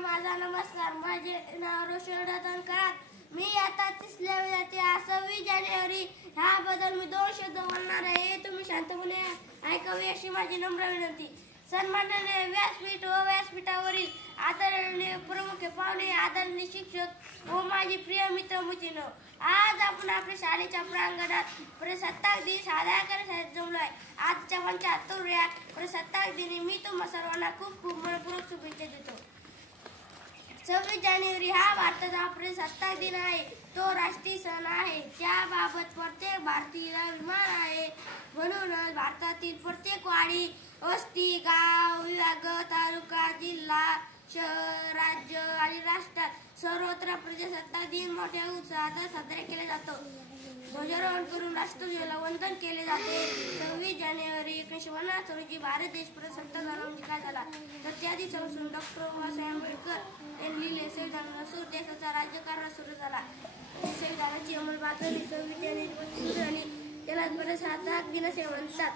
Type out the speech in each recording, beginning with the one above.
माझा नमस्कार. माझे नाव रोशन रतन कराड. मी आता 30ल्या वर्गात आहे. 26 जानेवारी ह्याबद्दल मी 2 शब्द बोलणार आहे. तुम्ही शांतपणे ऐकावे अशी माझी नम्र विनंती. सन्माननीय व्यासपीठ व व्यासपीठावरील आदरणीय प्रमुख पाहुणे, आदरणीय शिक्षक व माझी प्रिय मित्र मैत्रिणी, आज आपण आपल्या शाळेच्या प्रांगणात प्रजासत्ताक दिन साजरा करण्यासाठी जमलो आहे. आजच्या 75व्या प्रजासत्ताक दिनी मी तुम्हा सर्वांना खूप मनपूर्वक शुभेच्छा देतो. 26 जानेवारी हा भारताचा प्रजासत्ताक दिन आहे. तो राष्ट्रीय सण आहे. त्याबाबत प्रत्येक भारतीयाला अभिमान आहे. म्हणूनच भारतातील प्रत्येक वाडी, वस्ती, गाव, विभाग, तालुका, जिल्हा, शहर, राज्य आणि राष्ट्रात सर्वत्र प्रजासत्ताक दिन मोठ्या उत्साहात साजरा केला जातो. ध्वजारोहण करून राष्ट्रध्वजाला वंदन केले जाते. 26 जानेवारी 1950 रोजी भारत देश प्रजासत्ताक झाला. म्हणजे काय झाला तर त्या दिवसापासून डॉक्टर बाबासाहेब आंबेडकर यांनी लिहिलेले संविधानानुसार देशाचा राज्यकारभार सुरू झाला. संविधानाची अंमलबजावणी 26 जानेवारी सुरू झाली. त्याला प्रजासत्ताक दिन असे म्हणतात.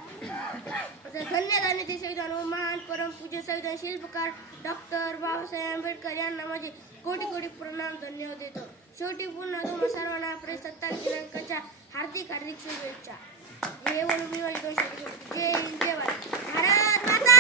धन्यवाद ते संविधान व महान परमपूज्य संविधान शिल्पकार डॉक्टर बाबासाहेब आंबेडकर यांना माझे कोटी कोटी प्रणाम धन्यवाद देतो. शेवटी पुन्हा तुम्हा सर्वांना प्रजासत्ताक दिनांकाच्या हार्दिक शुभेच्छा. हे बोलून मी जय हिंद, जय भारत माता.